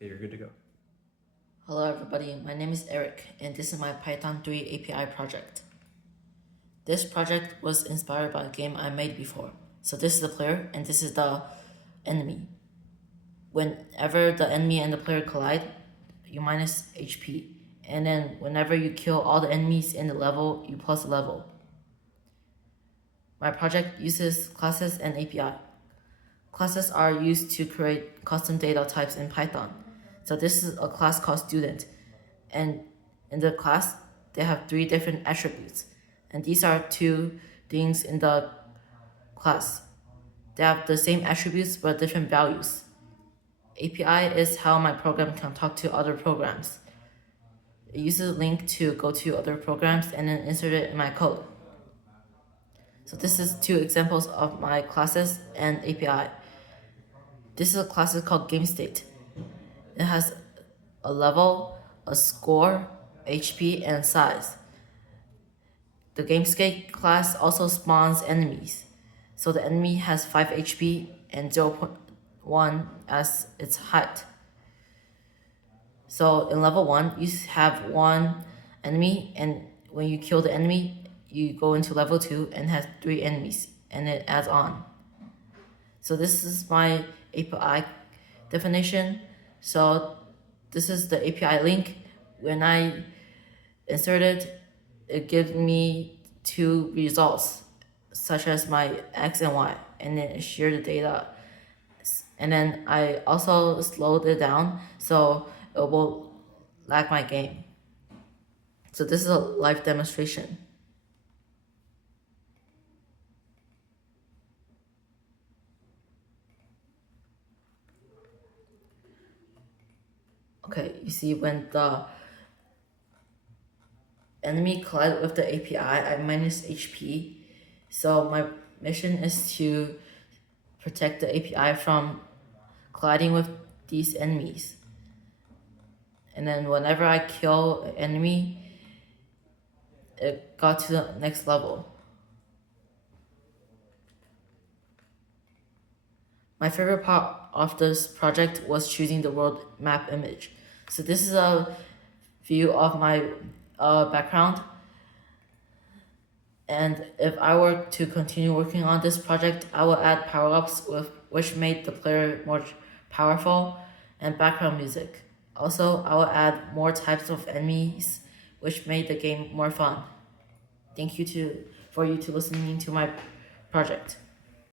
Okay, you're good to go. Hello everybody, my name is Eric and this is my Python 3 API project. This project was inspired by a game I made before. So this is the player and this is the enemy. Whenever the enemy and the player collide, you minus HP. And then whenever you kill all the enemies in the level, you plus level. My project uses classes and API. Classes are used to create custom data types in Python. So this is a class called student. And in the class, they have three different attributes. And these are two things in the class. They have the same attributes but different values. API is how my program can talk to other programs. It uses a link to go to other programs and then insert it in my code. So this is two examples of my classes and API. This is a class called GameState. It has a level, a score, HP, and size. The GameScape class also spawns enemies. So the enemy has 5 HP and 0.1 as its height. So in level 1, you have one enemy, and when you kill the enemy, you go into level 2 and have 3 enemies, and it adds on. So this is my API definition. So this is the API link. When I insert it, it gives me two results, such as my X and Y, and then share the data. And then I also slowed it down so it will lag my game. So this is a live demonstration. Okay, you see when the enemy collide with the API, I minus HP. So my mission is to protect the API from colliding with these enemies. And then whenever I kill an enemy, it got to the next level. My favorite part of this project was choosing the world map image. So this is a view of my background. And if I were to continue working on this project, I will add power-ups which made the player more powerful and background music. Also, I will add more types of enemies which made the game more fun. Thank you for listening to my project.